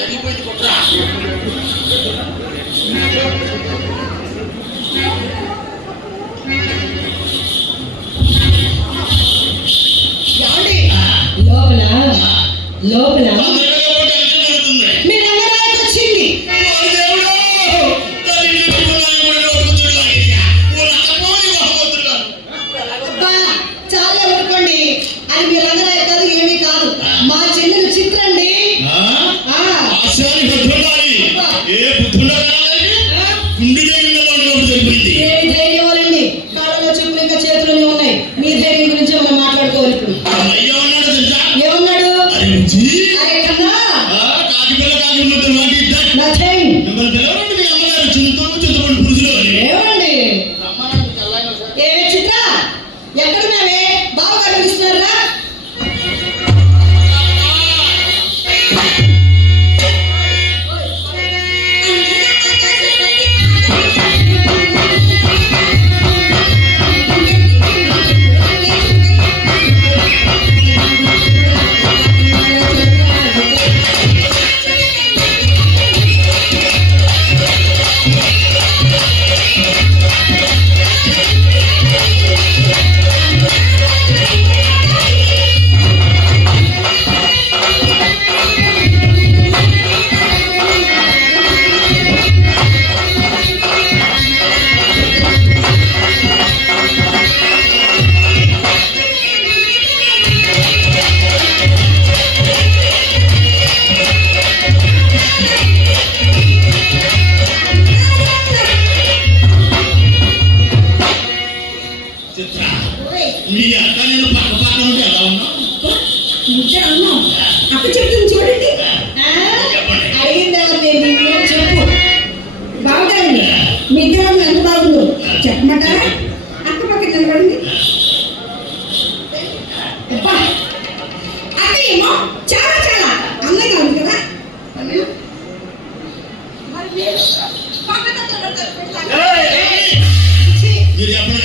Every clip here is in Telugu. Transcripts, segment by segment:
జరిగిపోయింది కుట్ర లోపల లోపల listener అమ్మ చెప్తుంది చూడండి. అడిగిందా నేను చెప్పు. బాగుందండి మీ చెప్పమంటారా? అక్క చాలా చాలా అందంగా ఉంది మీరు చెప్పండి.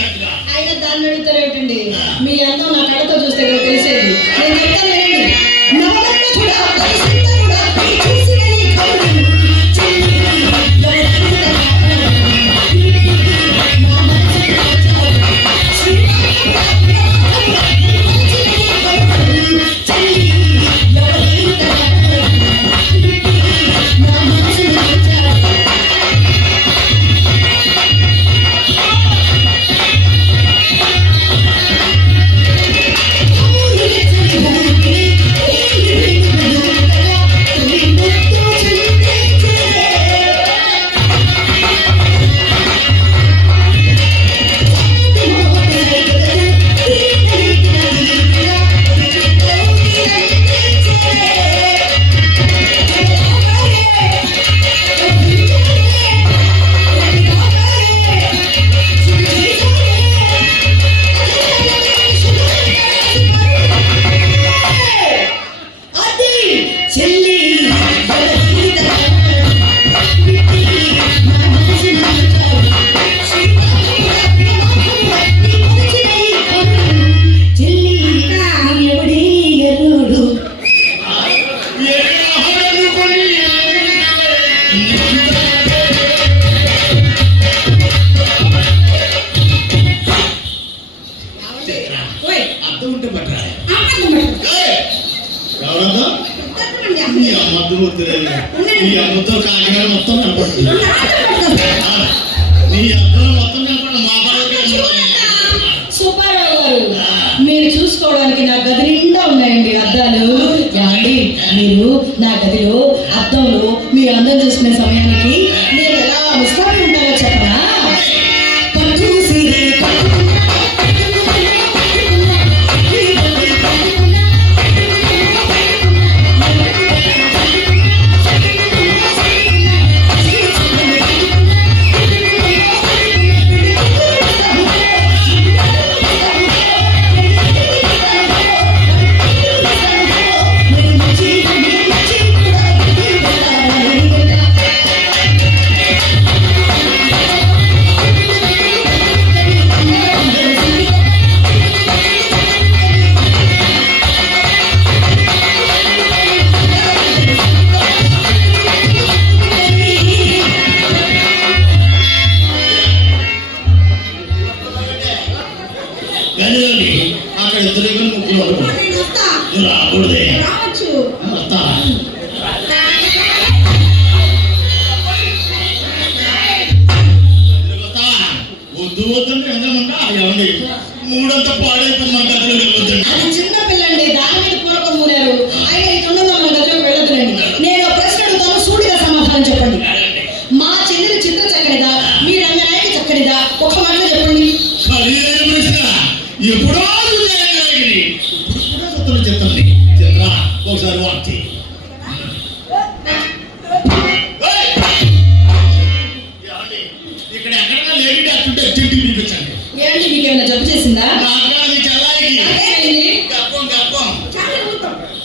సూపర్. మీరు చూసుకోవడానికి నా గది నిండా ఉన్నాయండి అద్దాలు. యాండి మీరు నా గదిలో అద్దంలో మీరు అందం చూసుకునే సమయానికి నేను ఎలా ముస్తాబీ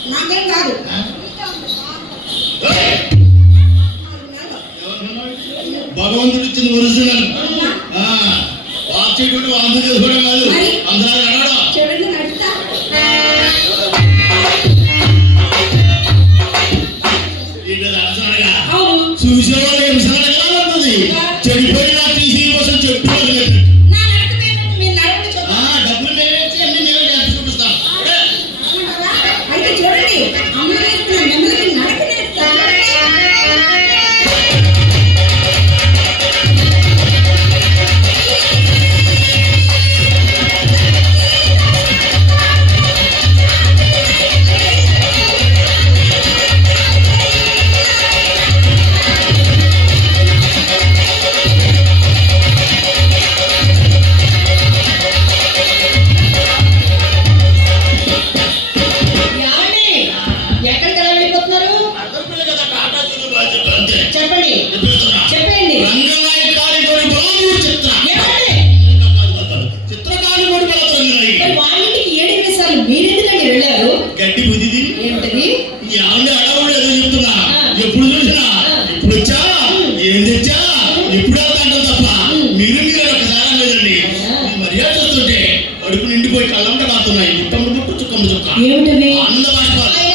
నాకేం కాదు. భగవంతుడు ఇచ్చిన ఒరిజినల్ వాచేటువంటి వాసన చేసుకోవడం కాదు. అందరూ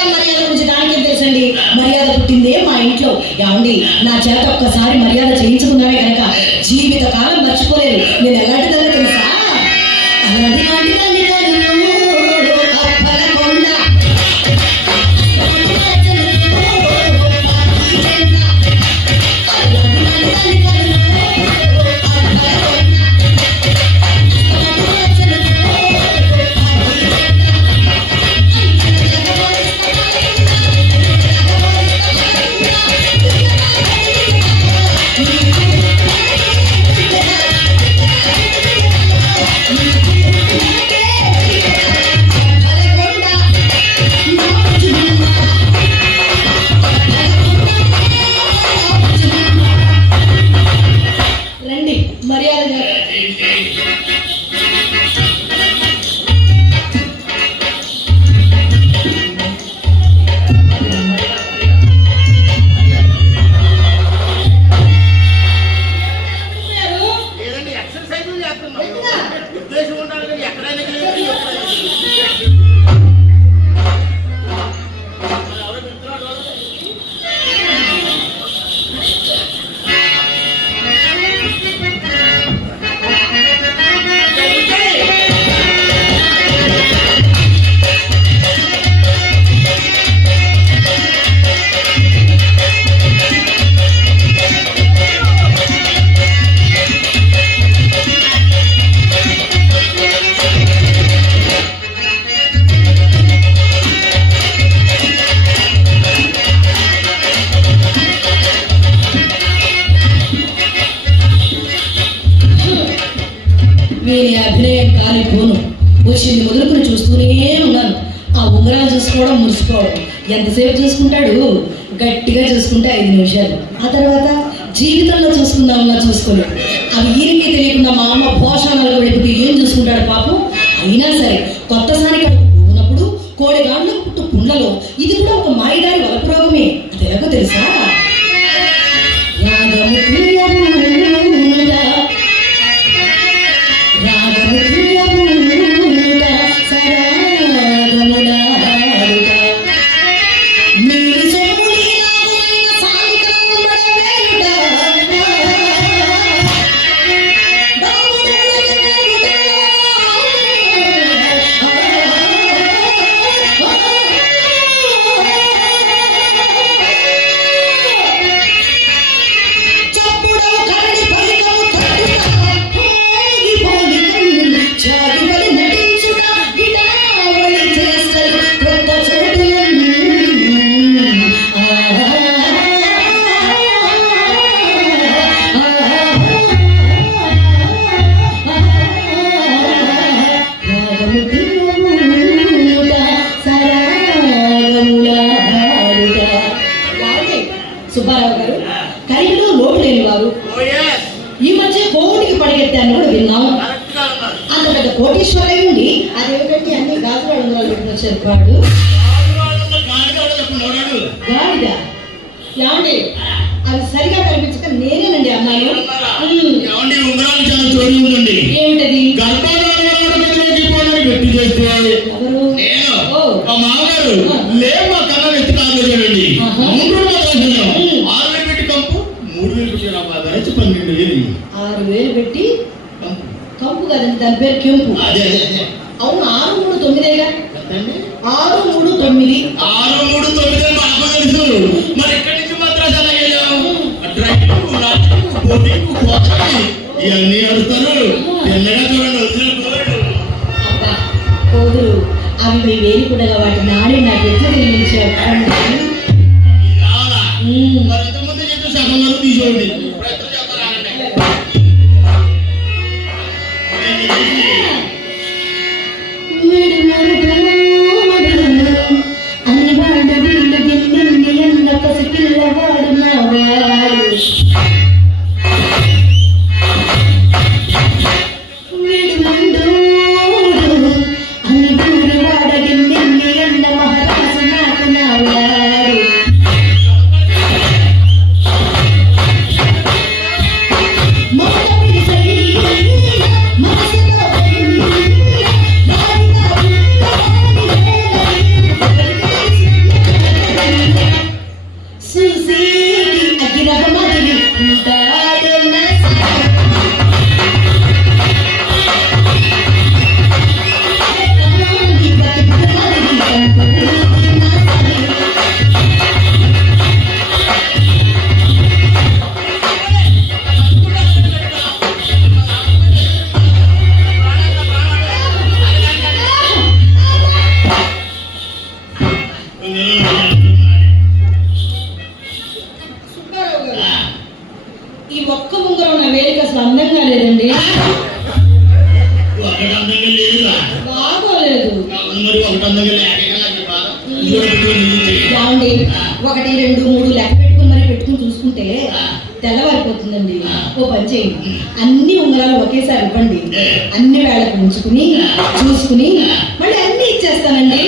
మర్యాద మర్యాద పుట్టిందే మా ఇంట్లో. నా చేత ఒక్కసారి మర్యాద చేయించుకున్నామే కనుక జీవిత కాలం మర్చిపోలేదు నేను ఎలాంటి ఎంతసేపు చూసుకుంటాడు గట్టిగా చూసుకుంటే ఐదు నిమిషాలు. ఆ తర్వాత జీవితంలో చూసుకుందామన్నా చూసుకోలేదు. అవి ఈయనకి తెలియకుండా మా అమ్మ పోషణాలు వెళ్ళిపోతే ఏం చూసుకుంటాడు పాపం? అయినా సరే కొత్తసారి ఏమండి? అవి సరిగా కనిపించక నేనేనండి ఉమ్, ఏమండి? ఉంగరాలు చాలా చోరీ ఉందండి. ఏమిటది? పెట్టి చేస్తే నేను. మా మామగారు లే మా కన్నా. మూడు ఆరు వేలు పెట్టి కంపు మూడు వేలు పెట్టి నా బాధ. అయితే పన్నెండు వేలు. ఆరు వేలు పెట్టి కంపు. కదండి దాని పేరు కెంపు. అదే అదే అదే. అవును ఆరు మూడు తొమ్మిదేగా? ఆరు మూడు తొమ్మిది. ఆరు మూడు తొమ్మిది మాకు తెలుసు. మరి ఇక్కడి ఇవన్నీ అడుగుతారు తెల్లగా చూడండి వచ్చిన అబ్బా కోదులు అవి మీ వేలు కూడా వాటి నాడి నాకు ఎట్లా తెలియదు పెట్టుకుని చూసుకుంటే తెల్లవారిపోతుందండి. ఓ పని చేయండి. అన్ని ఉంగరాలు ఒకేసారి ఇవ్వండి. అన్ని వేళకు ఉంచుకుని చూసుకుని మళ్ళీ అన్ని ఇచ్చేస్తానండి.